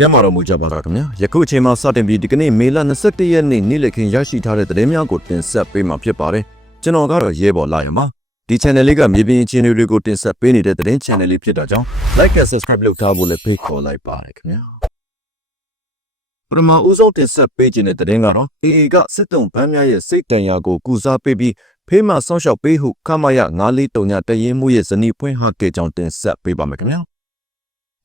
ကျမ်းမာတော်မူကြပါလားခင်ဗျာယခုအချိန်မှာစတင်ပြီးဒီကနေ့မေလ21ရက်နေ့နေ့လည်ခင်းရရှိထားတဲ့သတင်းများကိုတင်ဆက်ပေးမှာဖြစ်ပါတယ်ကျွန်တော်ကတော့ရဲဘော်လာရမှာဒီ channel လေးကမြေပြင်အခြေအနေတွေကိုတင်ဆက်ပေးနေတဲ့သတင်း channel လေးဖြစ်တာကြောင့် like and subscribe လုပ်ထားဖို့လည်းဖိတ်ခေါ်လိုက်ပါတယ်ခင်ဗျာပထမဦးဆုံးတင်ဆက်ပေးခြင်းတဲ့သတင်းကတော့ AA ကစစ်တုံးဗန်းများရဲ့စိတ်တန်ရာကိုကုစားပေးပြီးဖေးမဆောင်းလျှောက်ပေးဟုခမရ943ညတရင်မှုရဲ့ဇနီးဖွင့်ဟခဲ့ကြောင်းတင်ဆက်ပေးပါမယ်ခင်ဗျာ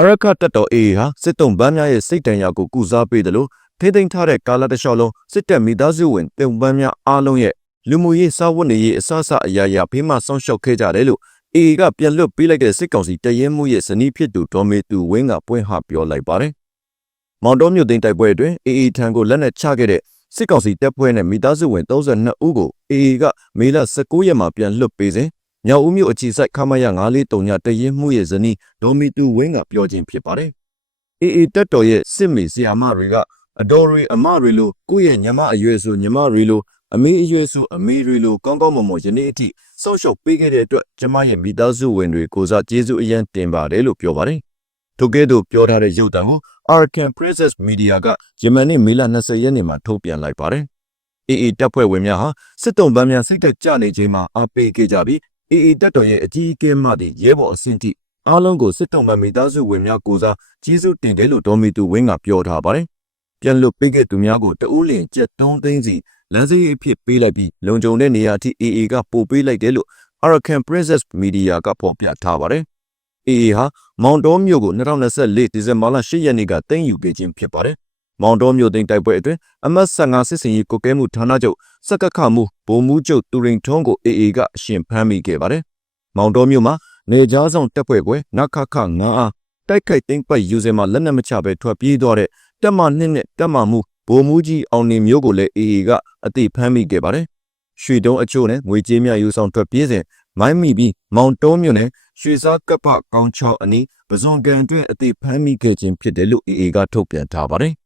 အရခတ်တော် AA ဟာစစ်တုံးဗန်းများရဲ့စိတ်တန်ရာကိုကုစားပေးတယ်လို့ထိသိမ်းထားတဲ့ကာလတစ်လျှောက်လုံးစစ်တပ်မိသားစုဝင်တုံဗန်းများအားလုံးရဲ့လူမှုရေးစာဝတ်နေရေးအစအစအရာရာဖေးမဆောင်းလျှောက်ခဲ့ကြတယ်လို့ AA ကပြန်လွတ်ပေးလိုက်တဲ့စစ်ကောင်စီတရင်မှုရဲ့ဇနီးဖြစ်သူဒေါ်မေသူဝင်းကပွင့်ဟပြောလိုက်ပါတယ်။မောင်တော်မြို့သိမ်းတိုက်ပွဲအတွင်း AA ထံကိုလက်နက်ချခဲ့တဲ့စစ်ကောင်စီတပ်ဖွဲ့နဲ့မိသားစုဝင်32ဦးကို AA ကမေလ19ရက်မှာပြန်လွတ်ပေးစဉ် ညောင်ဦးမြို့အခြေစိုက်ခမရ943ညတရင်မှုရဲ့ဇနီးဒေါ်မီတူဝင်းကပြောခြင်းဖြစ်ပါတယ်။ AA တက်တော်ရဲ့စစ်မေဆီယာမတွေကအတော်ရီအမတွေလိုကိုယ့်ရဲ့ညမအရွယ်ဆိုညမတွေလိုအမေအရွယ်ဆိုအမေတွေလိုကောင်းကောင်းမွန်မွန်ယနေ့အထိစောင့်ရှောက်ပေးခဲ့တဲ့အတွက်ကျမရဲ့မိသားစုဝင်တွေကိုစားကျေးဇူးအရန်တင်ပါတယ်လို့ပြောပါတယ်။ထို့ကဲ့သို့ပြောထားတဲ့ရုပ်သံကို Arkan Princess Media ကဂျမန်နေ့မေလ20ရက်နေ့မှာထုတ်ပြန်လိုက်ပါတယ်။ AA တပ်ဖွဲ့ဝင်များဟာစစ်တုံးပန်းများစိတ်သက်ကြနေချိန်မှာအားပေးခဲ့ကြပြီး AA တပ်တော်ရဲ့အကြီးအကဲမှသည့်ရဲဘော်အဆင့်ထိအားလုံးကိုစစ်တုံးပန်းမိသားစုဝင်များကိုစားကျေးဇူးတင်တယ်လို့ဒေါ်မီတူဝင်းကပြောထားပါတယ်။ပြန်လွတ်ပေးခဲ့သူများကိုတဦးလင်ကျက်3သိန်းစီလမ်းစီအဖြစ်ပေးလိုက်ပြီးလုံခြုံတဲ့နေရာအထိ AA ကပို့ပေးလိုက်တယ်လို့ Arakan Princess Media ကဖော်ပြထားပါတယ်။ AA ဟာမောင်တော်မြို့ကို2024ဒီဇင်ဘာလ10ရက်နေ့ကသိမ်းယူခဲ့ခြင်းဖြစ်ပါတယ်။ မောင်တော်မြို့သိမ်းတိုက်ပွဲအတွင်းအမတ်15စစ်စင်ရေးကိုကဲမှုဌာနချုပ်စက်ကခမှုဗိုလ်မှူးချုပ်တူရင်ထုံးကို AA ကအရှင်ဖမ်းမိခဲ့ပါတယ်။မောင်တော်မြို့မှာနေကြားဆောင်တပ်ဖွဲ့ကွယ်နခခ9အားတိုက်ခိုက်သိမ်းပိုက်ယူစင်မှာလက်နက်မချဘဲထွက်ပြေးသွားတဲ့တပ်မနှစ်နဲ့တပ်မမှုဗိုလ်မှူးကြီးအောင်နေမျိုးကိုလည်း AA ကအသိဖမ်းမိခဲ့ပါတယ်။ရွှေတုံးအချို့နဲ့ငွေကြေးများယူဆောင်ထွက်ပြေးစဉ်မိုင်းမိပြီးမောင်တုံးမြို့နယ်ရွှေစားကပ်ပကောင်းချောက်အနီးပဇွန်ကန်အတွင်းအသိဖမ်းမိခဲ့ခြင်းဖြစ်တယ်လို့ AA ကထုတ်ပြန်ထားပါတယ်။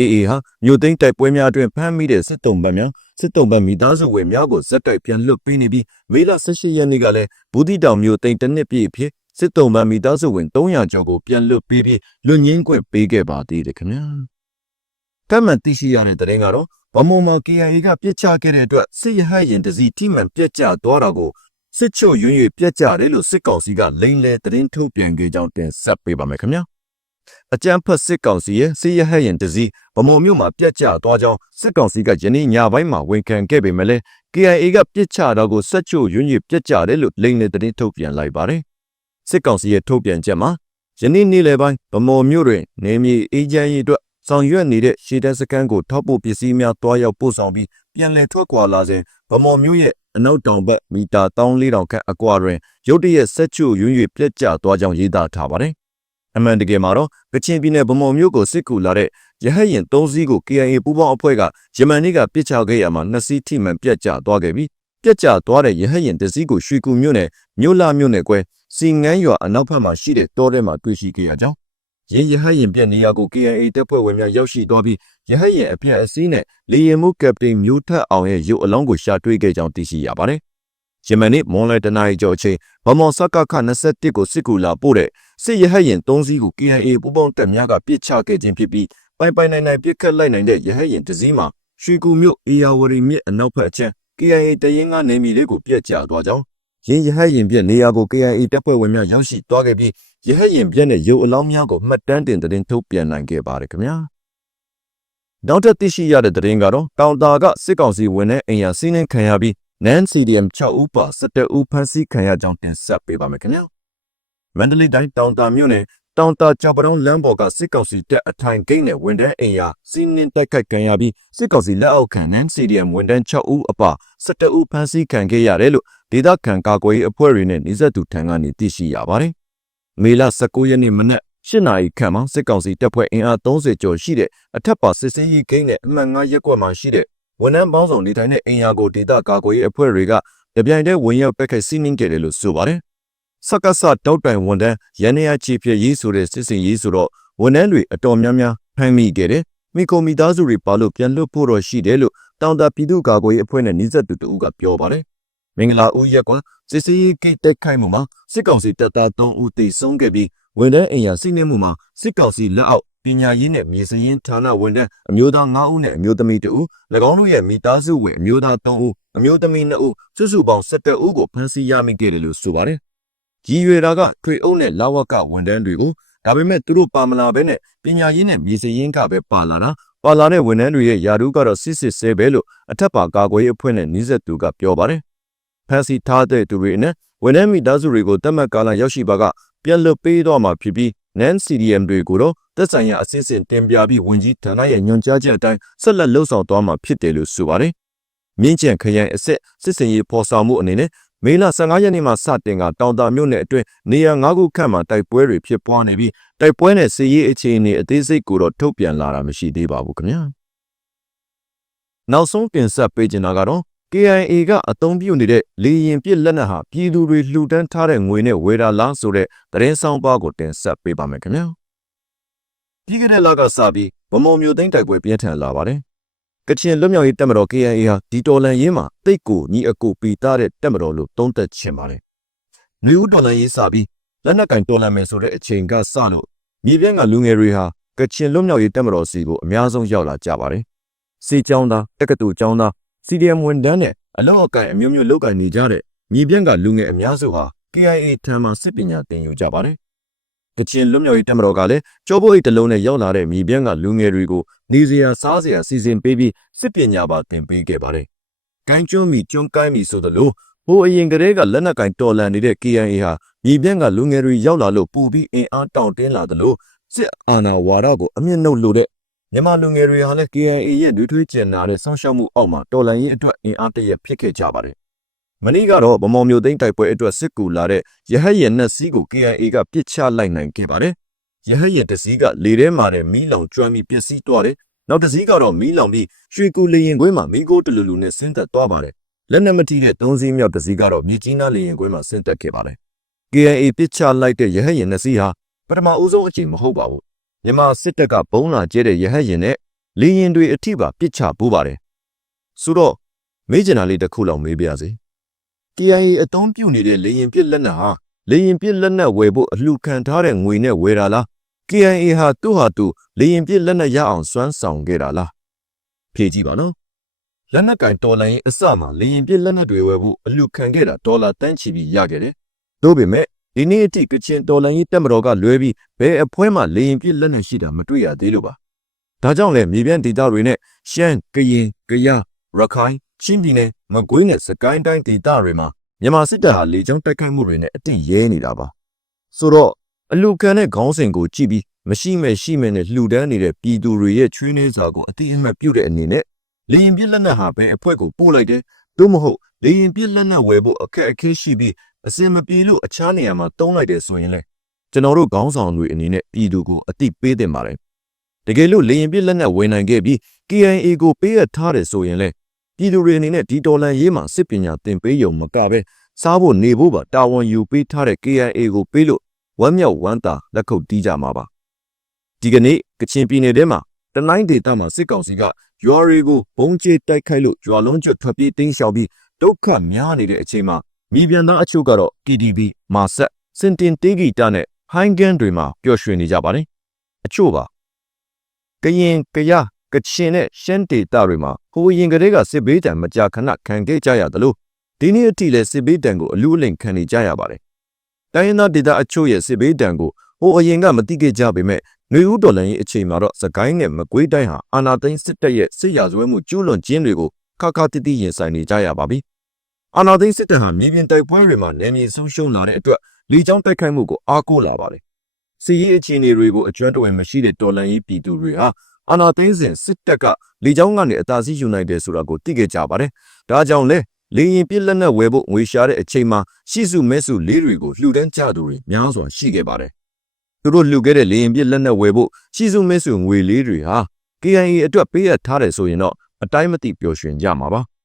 AA ဟာမြို့သိမ်းတိုက်ပွဲများအတွင်းဖမ်းမိတဲ့စစ်တုံးဘက်များစစ်တုံးဘက်မိသားစုဝင်များကိုဇက်တိုက်ပြန်လွတ်ပေးနေပြီးမေလ18ရက်နေ့ကလည်းဘူးတီတောင်မြို့သိမ်းတစ်နှစ်ပြည့်ဖြစ်စစ်တုံးဘက်မိသားစုဝင်300ကျော်ကိုပြန်လွတ်ပေးပြီးလွတ်ငင်းခွင့်ပေးခဲ့ပါသေးတယ်ခင်ဗျာ။ကမှန်သိရှိရတဲ့သတင်းကတော့ဗမုံမှာ KIA ကပြစ်ချခဲ့တဲ့အတွက်စစ်ရဟတ်ရင်တစည်းထိမှန်ပြက်ကျသွားတာကိုစစ်ချုပ်ရွံ့ရွံ့ပြက်ကျတယ်လို့စစ်ကောင်စီကလိန်လေသတင်းထုတ်ပြန်ခဲ့ကြောင်းတင်ဆက်ပေးပါမယ်ခင်ဗျာ။ အကြမ်းဖက်စစ်ကောင်စီရဲ့စစ်ရဟတ်ရင်တစည်းဗမုံမြို့မှာပြက်ကျသွားကြောင်းစစ်ကောင်စီကယနေ့ညပိုင်းမှာဝန်ခံခဲ့ပေမဲ့လည်း KIA ကပြစ်ချတာကိုစစ်ချုပ်ရွံ့ရွံ့ပြက်ကျတယ်လို့လိန်လေသတင်းထုတ်ပြန်လိုက်ပါတယ်။စစ်ကောင်စီရဲ့ထုတ်ပြန်ချက်မှာယနေ့နေ့လယ်ပိုင်းဗမော်မြို့တွင်နေမြေအေဂျင့်ရေးအတွက်ဆောင်ရွက်နေတဲ့ရှေ့တန်းစခန်းကိုထောက်ပို့ပစ္စည်းများတွားရောက်ပို့ဆောင်ပြီးပြန်လည်ထွက်ခွာလာစဉ်ဗမော်မြို့ရဲ့အနောက်တောင်ဘက်မီတာ1400ခန့်အကွာတွင်ရုတ်တရက်ဆက်ချွရွံ့ရွံ့ပြက်ကျသွားကြောင်းရေးသားထားပါတယ်။ အမှန်တကယ်မှာတော့ကချင်ပြည်နယ်ဗမော်မြို့ကိုစစ်ကူလာတဲ့ရဟတ်ရင်၃စီးကို KIA ပူးပေါင်းအဖွဲ့ကယမန်နေ့ကပစ်ချခဲ့ရမှာနှစ်စီးထိမှန်ပြက်ကျသွားခဲ့ပြီးပြက်ကျသွားတဲ့ရဟတ်ရင်တစ်စီးကိုရွှေကူမြို့နယ်မြို့လာမြို့နယ်ကွဲစီငန်းရွာအနောက်ဘက်မှာရှိတဲ့တောထဲမှာတွေ့ရှိခဲ့ရကြောင်းရင်းရဟတ်ရင်ပြက်နေရာကို KIA တပ်ဖွဲ့ဝင်များရောက်ရှိသွားပြီးရဟတ်ရင်အပြက်အစည်းနဲ့လေရင်မှုကပတိန်မျိုးထက်အောင်ရဲ့ရုပ်အလောင်းကိုရှာတွေ့ခဲ့ကြောင်းသိရှိရပါတယ်။ ယမန်နေ့မွန်လယ်တနာရီကျော်အချိန်ဗမော်စကခ21ကိုစစ်ကူလာပို့တဲ့စစ်ရဟတ်ရင်3စီးကို KIA ပူးပေါင်းတပ်များကပစ်ချခဲ့ခြင်းဖြစ်ပြီးပိုင်ပိုင်နိုင်နိုင်ပစ်ခတ်လိုက်နိုင်တဲ့ရဟတ်ရင်တစ်စီးမှာရွှေကူမြို့အေယာဝရီမြစ်အနောက်ဘက်အချက် KIA တရင်ကနေမီလေးကိုပြက်ကျသွားကြောင်းရင်းရဟတ်ရင်ပြက်နေရာကို KIA တပ်ဖွဲ့ဝင်များရောက်ရှိသွားခဲ့ပြီးရဟတ်ရင်ပြက်နဲ့ရုပ်အလောင်းများကိုမှတ်တမ်းတင်သတင်းထုတ်ပြန်နိုင်ခဲ့ပါတယ်ခင်ဗျာနောက်ထပ်သိရှိရတဲ့သတင်းကတော့တောင်တာကစစ်ကောင်စီဝင်တဲ့အိမ်ယာစီးနှင်းခံရပြီး NAN CDM 6ဦးပါ17ဦးဖမ်းဆီးခံရကြောင်းတင်ဆက်ပေးပါမယ်ခင်ဗျာမန္တလေးတိုင်းတောင်တာမြို့နယ်တောင်တာကြောက်ပတုံးလမ်းပေါ်ကစစ်ကောင်စီတပ်အထိုင်ဂိတ်နဲ့ဝန်တန်းအိမ်ယာစီးနှင်းတိုက်ခိုက်ခံရပြီးစစ်ကောင်စီလက်အောက်ခံ NAN CDM ဝန်တန်း6ဦးအပါ17ဦးဖမ်းဆီးခံခဲ့ရတယ်လို့ဒေသခံကာကွယ်ရေးအဖွဲ့တွေနဲ့နှိစက်သူထံကနေသိရှိရပါတယ်မေလ19ရက်နေ့မနက်၈နာရီခန့်မှာစစ်ကောင်စီတပ်ဖွဲ့အင်အား30ကျော်ရှိတဲ့အထက်ပါစစ်စင်းရေးဂိတ်နဲ့အမှတ်9ရပ်ကွက်မှာရှိတဲ့ ဝန်ထမ်းပေါင်းစုံနေထိုင်တဲ့အင်အားကိုဒေသကာကွယ်ရေးအဖွဲ့တွေကတပြိုင်တည်းဝင်ရောက်ပက်ခတ်စီးနှင်းခဲ့တယ်လို့ဆိုပါတယ်။စက္ကစတောက်တိုင်ဝန်ထမ်းရန်နေရချီဖြစ်ရေးဆိုတဲ့စစ်စင်ရေးဆိုတော့ဝန်ထမ်းတွေအတော်များများဖမ်းမိခဲ့တယ်။မိကိုမိသားစုတွေပါလို့ပြန်လွတ်ဖို့တော့ရှိတယ်လို့တောင်တာပြည်သူ့ကာကွယ်ရေးအဖွဲ့နဲ့နှိစက်သူတို့ကပြောပါတယ်။မင်္ဂလာဦးရက်ကွန်စစ်စီးကိတ်တက်ခိုက်မှုမှာစစ်ကောင်စီတပ်သား3ဦးသေဆုံးခဲ့ပြီးဝန်ထမ်းအိမ်ယာစီးနှင်းမှုမှာစစ်ကောင်စီလက်အောက်ပ ညာရေးနဲ့မြေစရင်းဌာနဝန်ထမ်းအမျိုးသား9ဦးနဲ့အမျိုးသမီး2ဦး၎င်းတို့ရဲ့မိသားစုဝင်အမျိုးသား3ဦးအမျိုးသမီး2ဦးစုစုပေါင်း17ဦးကိုဖမ်းဆီးရမိခဲ့တယ်လို့ဆိုပါတယ်။ရည်ရွယ်တာကထွေအုပ်နဲ့လာဝကဝန်ထမ်းတွေကိုဒါပေမဲ့သူတို့ပါမလာဘဲနဲ့ပညာရေးနဲ့မြေစရင်းကပဲပါလာတာပါလာတဲ့ဝန်ထမ်းတွေရဲ့ယာရုကတော့စစ်စစ်ဆဲပဲလို့အထက်ပါကာကွယ်ရေးအဖွဲ့နဲ့နှိစက်သူကပြောပါတယ်။ဖမ်းဆီးထားတဲ့သူတွေနဲ့ဝန်ထမ်းမိသားစုတွေကိုတတ်မှတ်ကာလရောက်ရှိပါကပြန်လွတ်ပေးတော့မှာဖြစ်ပြီး NAN CDM တွေကိုတော့သက်ဆိုင်ရာအစစ်အစစ်တင်ပြပြီးဝန်ကြီးဌာနရဲ့ညွှန်ကြားချက်အတိုင်းဆက်လက်လှုပ်ဆောင်သွားမှာဖြစ်တယ်လို့ဆိုပါတယ်။မြင်းကျန်ခရိုင်အစစ်စစ်စင်ရေးဖော်ဆောင်မှုအနေနဲ့မေလ15ရက်နေ့မှာစတင်ကတောင်တာမြို့နယ်အတွင်းနေရာ9ခုခန့်မှာတိုက်ပွဲတွေဖြစ်ပွားနေပြီးတိုက်ပွဲနဲ့စစ်ရေးအခြေအနေအသေးစိတ်ကိုတော့ထုတ်ပြန်လာတာမရှိသေးပါဘူးခင်ဗျာ။နောက်ဆုံးတင်ဆက်ပေးချင်တာကတော့ KIA ကအသုံးပြုနေတဲ့လေရင်ပစ်လက်နက်ဟာပြည်သူတွေလှူဒန်းထားတဲ့ငွေနဲ့ဝယ်တာလားဆိုတဲ့သတင်းဆောင်ပါကိုတင်ဆက်ပေးပါမယ်ခင်ဗျာ။ပြီးခဲ့တဲ့လကစပြီးဗမော်မျိုးသိန်းတိုက်ပွဲပြင်းထန်လာပါတယ်။ကချင်လွတ်မြောက်ရေးတပ်မတော် KIA ဟာဒီတော်လန်ရေးမှာတိတ်ကိုညီအကိုပီတာတဲ့တပ်မတော်လို့သုံးသက်ချင်ပါတယ်။လူဦးတော်လန်ရေးစပြီးလက်နက်ကင်တော်လန်မယ်ဆိုတဲ့အချိန်ကစလို့မြေပြန့်ကလူငယ်တွေဟာကချင်လွတ်မြောက်ရေးတပ်မတော်စီကိုအများဆုံးရောက်လာကြပါတယ်။စီကျောင်းသားတက္ကသိုလ်ကျောင်းသား CDM ဝန်ထမ်းနဲ့အလောက်အကင်အမျိုးမျိုးလုပ်ကင်နေကြတဲ့မြေပြန့်ကလူငယ်အများစုဟာ KIA ထံမှစစ်ပညာသင်ယူကြပါတယ်။ကချင်လွတ်မြောက်ရေးတပ်မတော်ကလည်းကြောပိုးအိတ်တစ်လုံးနဲ့ရောက်လာတဲ့မြေပြန့်ကလူငယ်တွေကိုနေစရာစားစရာစီစဉ်ပေးပြီးစစ်ပညာပါသင်ပေးခဲ့ပါတယ်။ကိုင်းကျွန်းမီကျွန်းကိုင်းမီဆိုသလိုဟိုအရင်ကတည်းကလက်နက်ကင်တော်လန်နေတဲ့ KIA ဟာမြေပြန့်ကလူငယ်တွေရောက်လာလို့ပူပြီးအင်အားတောင့်တင်းလာသလိုစစ်အာဏာဝါဒကိုအမြင့်နှုတ်လို့တဲ့ မြန်မာလူငယ်တွေဟာလည်း KIA ရဲ့ဒွေထွေးကျင်နာတဲ့ဆောင်းရှောက်မှုအောက်မှာတော်လန်ရေးအတွက်အင်အားတရက်ဖြစ်ခဲ့ကြပါတယ်။မနေ့ကတော့ဗမော်မျိုးသိန်းတိုက်ပွဲအတွက်စစ်ကူလာတဲ့ရဟတ်ရနက်စီးကို KIA ကပစ်ချလိုက်နိုင်ခဲ့ပါတယ်။ရဟတ်ရတစီးကလေထဲမှာတဲ့မီးလောင်ကျွမ်းပြီးပျက်စီးသွားတယ်။နောက်တစီးကတော့မီးလောင်ပြီးရွှေကူလေရင်ကွင်းမှာမီးကိုတလူလူနဲ့ဆင်းသက်သွားပါတယ်။လက်နက်မထိတဲ့သုံးစီးမြောက်တစီးကတော့မြေကြီးနားလေရင်ကွင်းမှာဆင်းသက်ခဲ့ပါတယ်။ KIA ပစ်ချလိုက်တဲ့ရဟတ်ရနက်စီးဟာပထမဦးဆုံးအချိန်မဟုတ်ပါဘူး။ မြန်မာစစ်တပ်ကဘုံလာကျဲတဲ့ရဟတ်ရင်နဲ့လေရင်တွေအထိပါပစ်ချပူးပါတယ်။ဆိုတော့မေးချင်တာလေးတစ်ခုလောက်မေးပြစေ။ KIA အသုံးပြုနေတဲ့လေရင်ပစ်လက်နက်ဟာလေရင်ပစ်လက်နက်ဝယ်ဖို့အလှခံထားတဲ့ငွေနဲ့ဝယ်တာလား KIA ဟာသူ့ဟာသူလေရင်ပစ်လက်နက်ရအောင်စွမ်းဆောင်ခဲ့တာလားဖြေကြည့်ပါနော်။လက်နက်ကင်တော်လိုင်းအစမှာလေရင်ပစ်လက်နက်တွေဝယ်ဖို့အလှခံခဲ့တာဒေါ်လာတန်းချီပြီးရခဲ့တယ်။သို့ပေမဲ့ ဒီနေ့အထိကချင်တော်လိုင်းရေးတက်မတော်ကလွဲပြီးဘယ်အဖွဲမှလေရင်ပစ်လက်နက်ရှိတာမတွေ့ရသေးလို့ပါ။ဒါကြောင့်လေမြေပြန့်ဒေသတွေနဲ့ရှမ်းကရင်ကယားရခိုင်ချင်းပြည်နယ်မကွေးနဲ့စကိုင်းတိုင်းဒေသတွေမှာမြန်မာစစ်တပ်ဟာလေကြောင်းတိုက်ခိုက်မှုတွေနဲ့အတိရဲနေတာပါဆိုတော့အလူခံတဲ့ခေါင်းစဉ်ကိုကြည့်ပြီးမရှိမဲ့ရှိမဲ့နဲ့လှူဒန်းနေတဲ့ပြည်သူတွေရဲ့ချွေးနှဲစာကိုအတိအမှတ်ပြုတဲ့အနေနဲ့လေရင်ပြစ်လက်နက်ဟာပဲအဖွဲကိုပို့လိုက်တယ်သို့မဟုတ်လေရင်ပြစ်လက်နက်ဝယ်ဖို့အခက်အခဲရှိပြီး အစင်မပြေလို့အခြားနေရာမှာတုံးလိုက်တယ်ဆိုရင်လေကျွန်တော်တို့ခေါင်းဆောင်တွေအနေနဲ့ပြည်သူကိုအတိပေးတင်ပါတယ်တကယ်လို့လေရင်ပြစ်လက်နက်ဝယ်နိုင်ခဲ့ပြီး KIA ကိုပေးအပ်ထားတယ်ဆိုရင်လေပြည်သူတွေအနေနဲ့ဒီတော်လန်ရေးမှာစစ်ပညာသင်ပေးရုံမကပဲစားဖို့နေဖို့ပါတာဝန်ယူပေးထားတဲ့ KIA ကိုပေးလို့ဝမ်းမြောက်ဝမ်းသာလက်ခုပ်တီးကြမှာပါဒီကနေ့ကချင်ပြည်နယ်ထဲမှာတနိုင်းဒေသမှာစစ်ကောင်စီကရွာတွေကိုဘုံကျဲတိုက်ခိုက်လို့ရွာလုံးကျွတ်ထွက်ပြေးတင်းရှောင်ပြီးဒုက္ခများနေတဲ့အချိန်မှာ မိပြန်သားအချို့ကတော့ KDB မာဆက်စင်တင်တေးဂီတနဲ့ဟိုင်းဂန်တွေမှာပျော်ရွှင်နေကြပါတယ်အချို့ပါကရင်ကရကချင်နဲ့ရှမ်းဒေသတွေမှာဟိုရင်ကလေးကစစ်ဘေးတံမကြာခဏခံခဲ့ကြရတယ်လို့ဒီနေ့အထိလည်းစစ်ဘေးတံကိုအလူအလိမ်ခံနေကြရပါတယ်။တိုင်းရင်းသားဒေသအချို့ရဲ့စစ်ဘေးတံကိုဟိုအရင်ကမသိခဲ့ကြပေမဲ့ຫນွေဦးတော်လန်ရဲ့အချိန်မှာတော့စကိုင်းနဲ့မကွေးတိုင်းဟာအာနာသိန်းစစ်တပ်ရဲ့စစ်ရာဇဝဲမှုကျူးလွန်ခြင်းတွေကိုခါခါတိတိရင်ဆိုင်နေကြရပါပြီ။ အာနာသိန်းစစ်တပ်ဟာမြေပြင်တိုက်ပွဲတွေမှာနယ်မြေဆုံးရှုံးလာတဲ့အတွက်လေကြောင်းတိုက်ခိုက်မှုကိုအားကိုးလာပါတယ်။စစ်ရေးအခြေအနေတွေကိုအကျွမ်းတဝင်မရှိတဲ့တော်လန်ရေးပြည်သူတွေဟာအာနာသိန်းစဉ်စစ်တပ်ကလေကြောင်းကနေအသာစီးယူနိုင်တယ်ဆိုတာကိုသိခဲ့ကြပါတယ်။ဒါကြောင့်လဲလေရင်ပြစ်လက်နက်ဝယ်ဖို့ငွေရှာတဲ့အချိန်မှာရှိစုမဲစုလေးတွေကိုလှူဒန်းကြသူတွေများစွာရှိခဲ့ပါတယ်။သူတို့လှူခဲ့တဲ့လေရင်ပြစ်လက်နက်ဝယ်ဖို့ရှိစုမဲစုငွေလေးတွေဟာ KIA အတွက်ပေးအပ်ထားတယ်ဆိုရင်တော့အတိုင်းမသိပျော်ရွှင်ကြမှာပါ။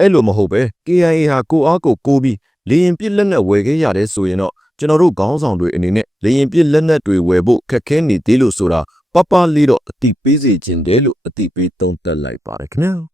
အဲ့လိုမဟုတ်ပဲ KIA ဟာကိုအားကိုကိုပြီးလေရင်ပြစ်လက်နက်ဝယ်ခဲ့ရတယ်ဆိုရင်တော့ကျွန်တော်တို့ခေါင်းဆောင်တွေအနေနဲ့လေရင်ပြစ်လက်နက်တွေဝယ်ဖို့ခက်ခဲနေသေးလို့ဆိုတာပပလေးတော့အတိပေးစေခြင်းတယ်လို့အတိပေးသုံးသပ်လိုက်ပါတယ်ခင်ဗျာ